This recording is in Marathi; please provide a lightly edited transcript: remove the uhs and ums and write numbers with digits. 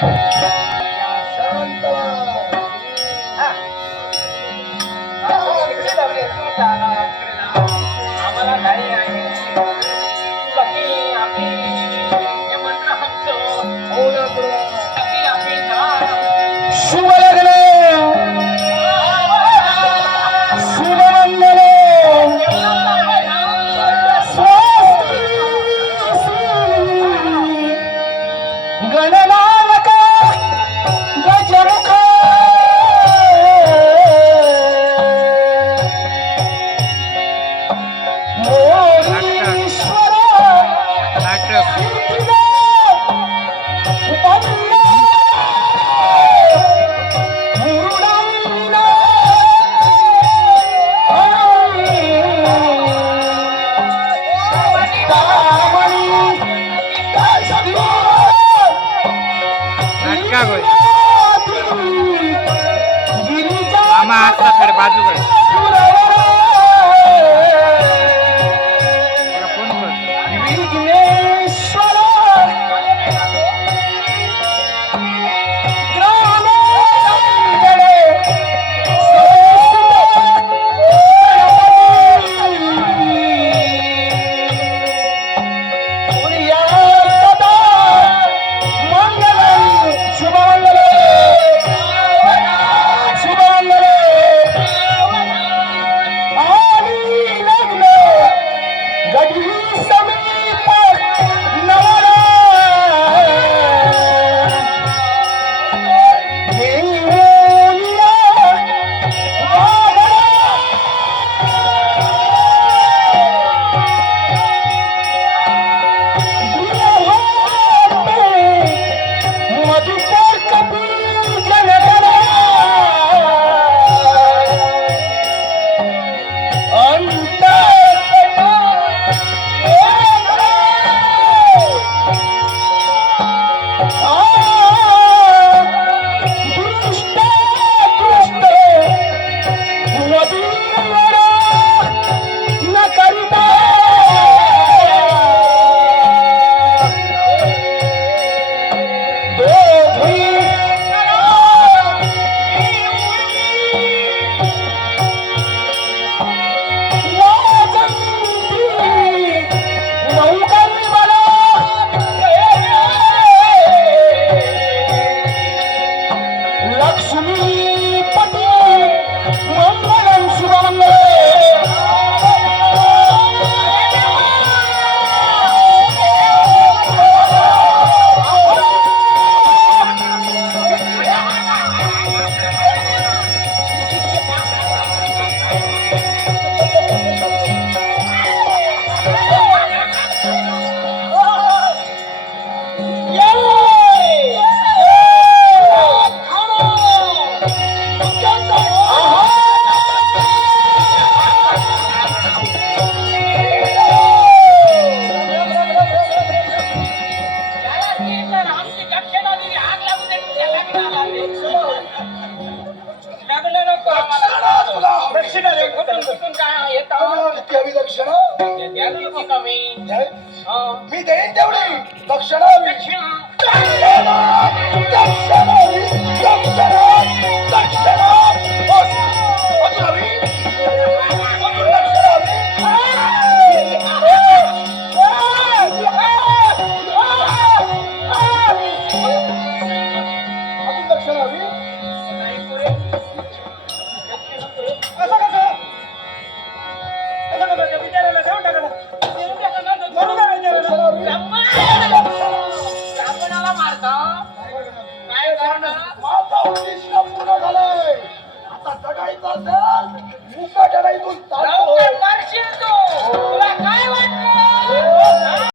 शांत व्हा. आम्हाला घाई आहे बाकी आम्ही हे मंत्र म्हणतो हो ना तुला. बाकी आम्ही जा शुभ लग्न शुभमंगल स्वस्ति गणनायक गजमुख मोहीश्वर मामा आता थोडे बाजू कर फोन कर विघ्नेश्वर लक्ष्मीपती मंगलम शुभमंगल आमची दक्षिणा दिली आग लागू दे लग्न नको आम्हाला दक्षिणा दे कुठून काय येतं किती हवी दक्षिणा? द्यायला नको का मी मी देईन तेवढी दक्षिणा हवी. दक्षिणा हवी. दक्षिणा अजून हवी. अजून दक्षिणा अजून दक्षिणा हवी. नाही पुरे कसं कसं विचारायला देऊन टाका आपणाला मारता काय कारण माझा उद्दिष्ट पूर्ण झालाय. आता चढायचं असेल मुका चढाईतून चालतो. मारशील तू